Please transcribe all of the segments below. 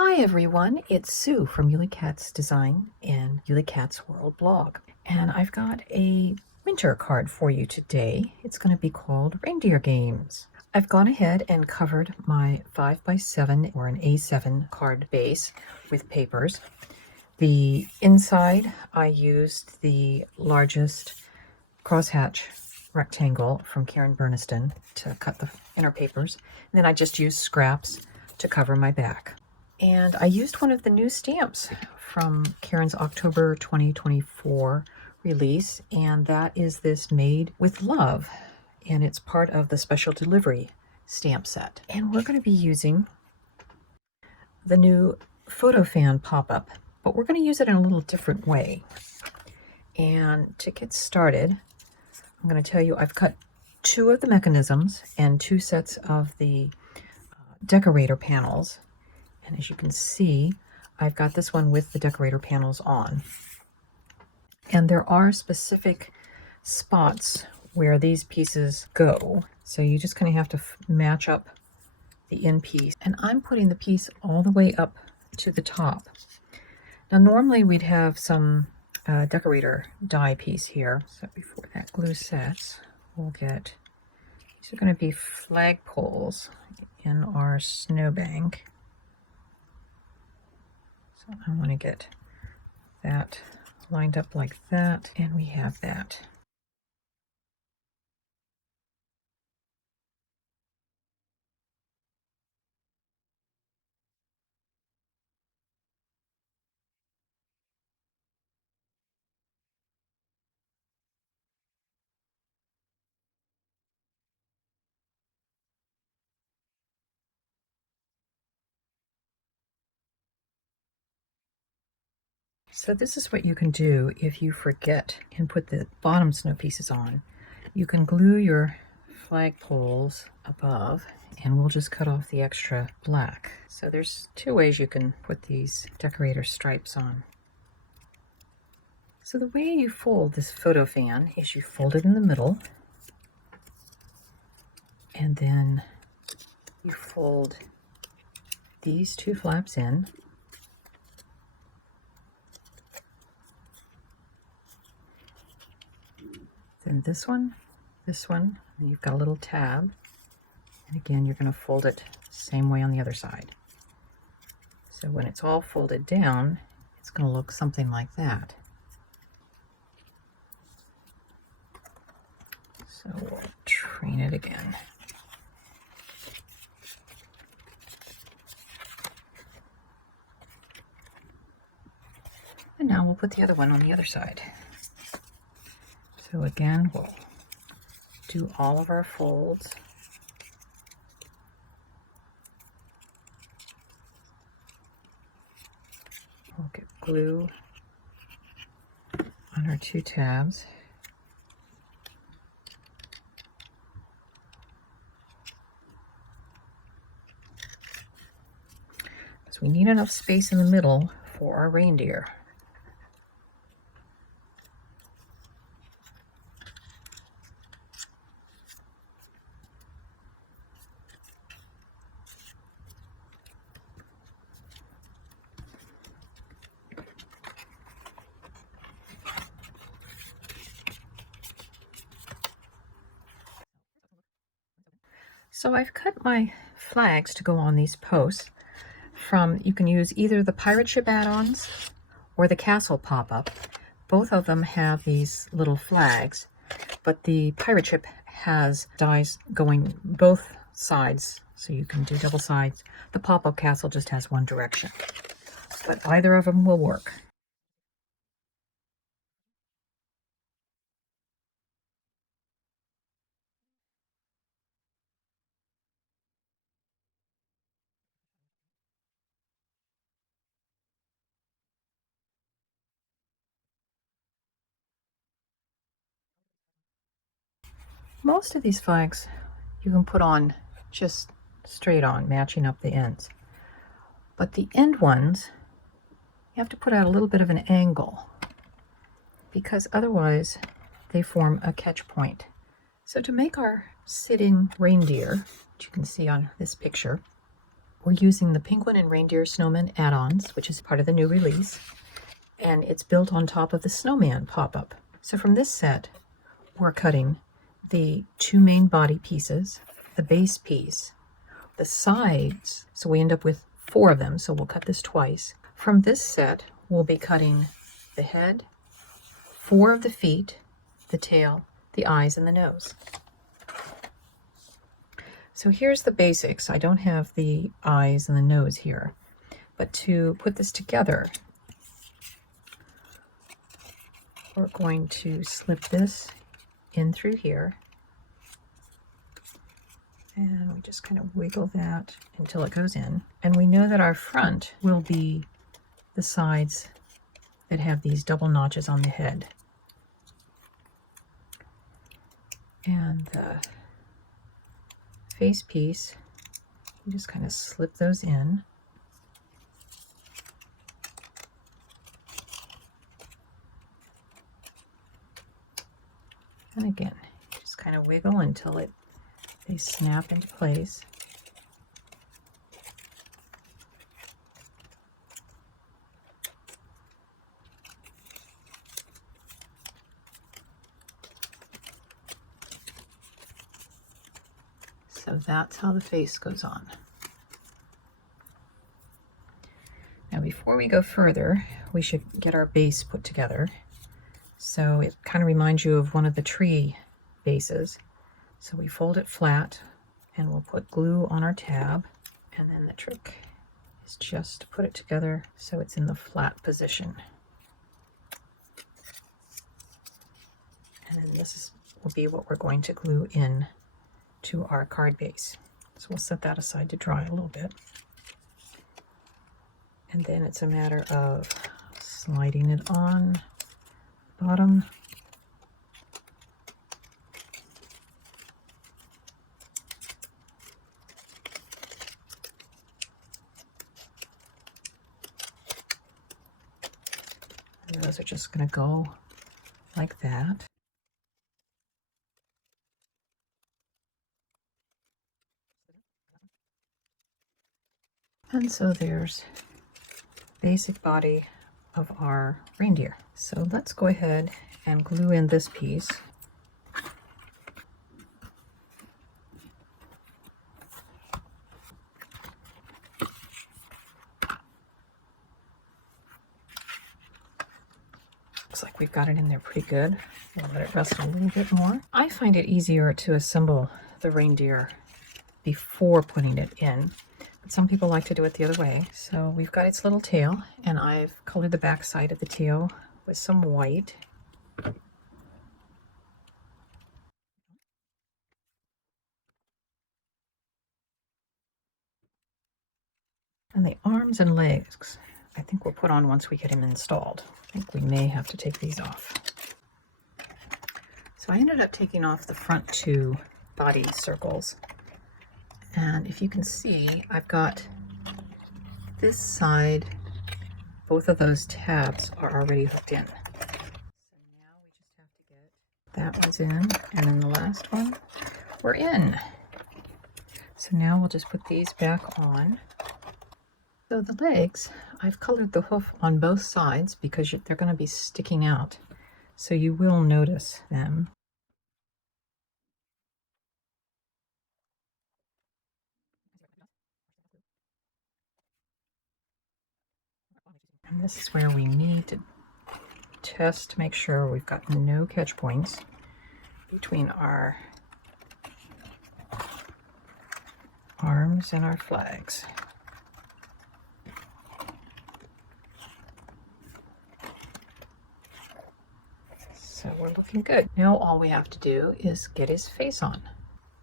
Hi everyone, it's Sue from Ully Cat's Design and Ully Cat's World blog. And I've got a winter card for you today. It's going to be called Reindeer Games. I've gone ahead and covered my 5x7 or an A7 card base with papers. The inside, I used the largest crosshatch rectangle from Karen Burniston to cut the inner papers. And then I just used scraps to cover my back. And I used one of the new stamps from Karen's October 2024 release, and that is this Made with Love, and it's part of the special delivery stamp set. And we're going to be using the new photo fan pop-up, but we're going to use it in a little different way. And to get started, I'm going to tell you I've cut 2 of the mechanisms and 2 sets of the decorator panels. And as you can see, I've got this one with the decorator panels on. And there are specific spots where these pieces go. So you just kind of have to match up the end piece. And I'm putting the piece all the way up to the top. Now normally we'd have some decorator die piece here. So before that glue sets, we'll get, these are going to be flagpoles in our snowbank. I want to get that lined up like that, and we have that. So this is what you can do if you forget and put the bottom snow pieces on. You can glue your flagpoles above, and we'll just cut off the extra black. So there's 2 ways you can put these decorator stripes on. So the way you fold this photo fan is you fold it in the middle, and then you fold these 2 flaps in. Then this one, and you've got a little tab. And again, you're going to fold it the same way on the other side. So when it's all folded down, it's going to look something like that. So we'll train it again. And now we'll put the other one on the other side. So again, we'll do all of our folds. We'll get glue on our 2 tabs. Because we need enough space in the middle for our reindeer. So I've cut my flags to go on these posts from, you can use either the pirate ship add-ons or the castle pop-up. Both of them have these little flags, but the pirate ship has dies going both sides, so you can do double sides. The pop-up castle just has one direction, but either of them will work. Most of these flags you can put on just straight on, matching up the ends. But the end ones, you have to put out a little bit of an angle because otherwise they form a catch point. So to make our sitting reindeer, which you can see on this picture, We're using the Penguin and Reindeer Snowman add-ons, which is part of the new release, and it's built on top of the snowman pop-up. So from this set, we're cutting the two main body pieces, the base piece, the sides, so we end up with 4 of them, so we'll cut this twice. From this set, we'll be cutting the head, 4 of the feet, the tail, the eyes, and the nose. So here's the basics. I don't have the eyes and the nose here, but to put this together, we're going to slip this in through here, and we just kind of wiggle that until it goes in. And we know that our front will be the sides that have these double notches on the head. And the face piece, you just kind of slip those in. And again, just kind of wiggle until they snap into place. So that's how the face goes on. Now before we go further, we should get our base put together. So it kind of reminds you of one of the tree bases. So we fold it flat and we'll put glue on our tab. And then the trick is just to put it together so it's in the flat position. And then this will be what we're going to glue in to our card base. So we'll set that aside to dry a little bit. And then it's a matter of sliding it on the bottom. And those are just going to go like that. And so there's basic body of our reindeer. So let's go ahead and glue in this piece. Looks like we've got it in there pretty good. We'll let it rest a little bit more. I find it easier to assemble the reindeer before putting it in. Some people like to do it the other way. So we've got its little tail, and I've colored the back side of the tail with some white. And the arms and legs, I think we'll put on once we get him installed. I think we may have to take these off. So I ended up taking off the front 2 body circles. And if you can see, I've got this side, both of those tabs are already hooked in. So now we just have to get that one's in, and then the last one, we're in. So now we'll just put these back on. So the legs, I've colored the hoof on both sides because they're going to be sticking out. So you will notice them. And this is where we need to test to make sure we've got no catch points between our arms and our flags. So we're looking good. Now all we have to do is get his face on.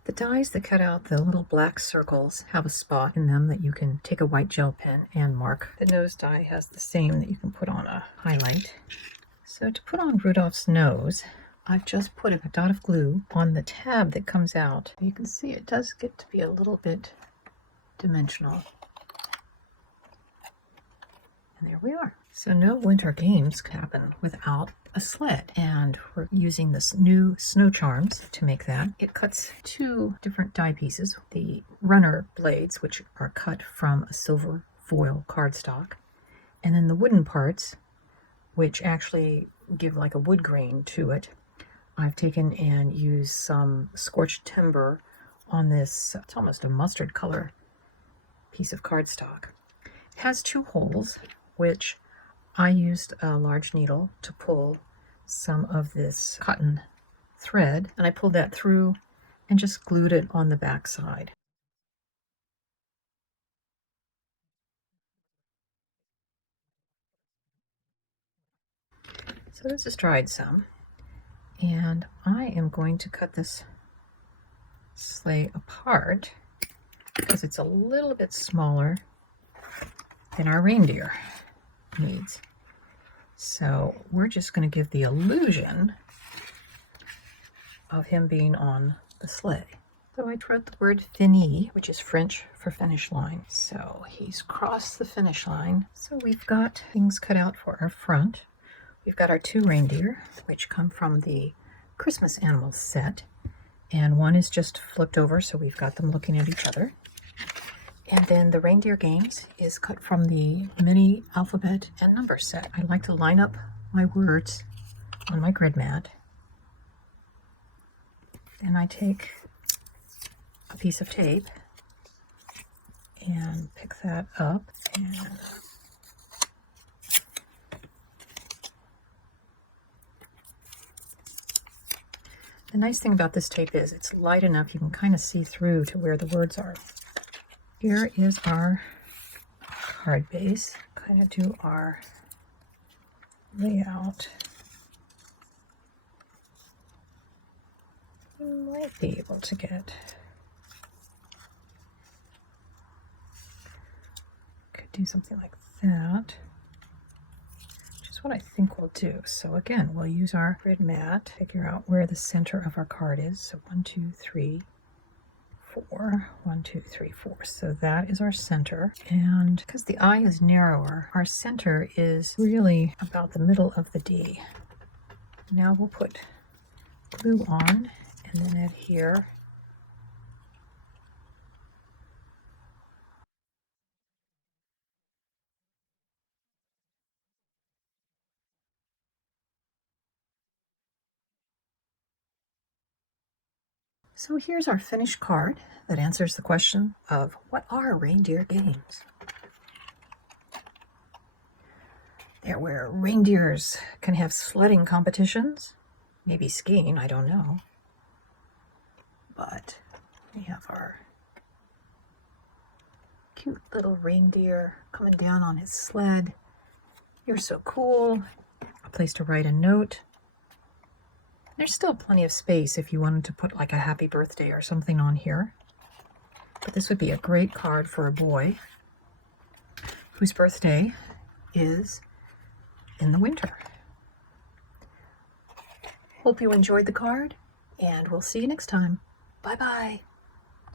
The dies that cut out the little black circles have a spot in them that you can take a white gel pen and mark. The nose die has the same that you can put on a highlight. So to put on Rudolph's nose, I've just put a dot of glue on the tab that comes out. You can see it does get to be a little bit dimensional. And there we are. So no winter games can happen without a sled, and we're using this new snow charms to make that. It cuts two different die pieces, the runner blades, which are cut from a silver foil cardstock, and then the wooden parts, which actually give like a wood grain to it. I've taken and used some scorched timber on this, it's almost a mustard color piece of cardstock. It has two holes, which I used a large needle to pull some of this cotton thread, and I pulled that through and just glued it on the back side. So this is dried some, and I am going to cut this sleigh apart because it's a little bit smaller than our reindeer needs. So we're just going to give the illusion of him being on the sleigh. So I wrote the word fini, which is French for finish line. So he's crossed the finish line. So we've got things cut out for our front. We've got our two reindeer, which come from the Christmas animals set. And one is just flipped over, so we've got them looking at each other. And then the reindeer games is cut from the mini alphabet and number set. I like to line up my words on my grid mat. Then I take a piece of tape and pick that up, and the nice thing about this tape is it's light enough you can kind of see through to where the words are. Here is our card base. Kind of do our layout. You might be able to get, could do something like that, which is what I think we'll do. So again, we'll use our grid mat, figure out where the center of our card is. So 1, 2, 3, 4. 1, 2, 3, 4. So that is our center. And because the eye is narrower, our center is really about the middle of the D. Now we'll put glue on and then adhere. So here's our finished card that answers the question of what are reindeer games? They're where reindeers can have sledding competitions, maybe skiing, I don't know. But we have our cute little reindeer coming down on his sled. You're so cool. A place to write a note. There's still plenty of space if you wanted to put like a happy birthday or something on here. But this would be a great card for a boy whose birthday is in the winter. Hope you enjoyed the card, and we'll see you next time. Bye-bye.